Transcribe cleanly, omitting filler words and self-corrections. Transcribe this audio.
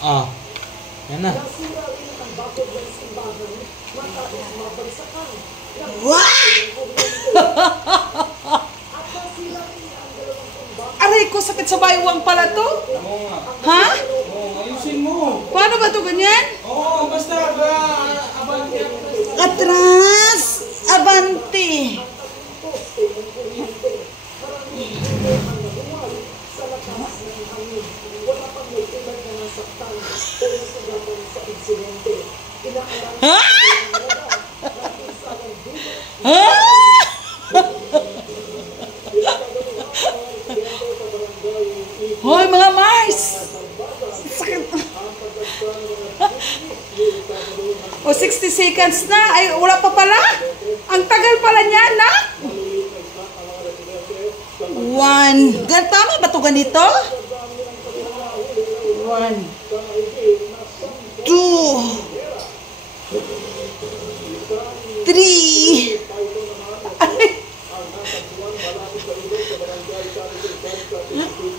Ah, yan na. Aray ko, sakit sa baywang pala to. Tamo nga. Ha? Oo, ayusin mo. Paano ba to ganyan? Oo, basta ba, abante. Atras! Abante! Ha? Ha? Hoy mga Mars! Sakit. O 60 seconds na. Ay, wala pa pala. Ang tagal pala niya, na? 1. Tama ba ito ganito? 1, 2, 3.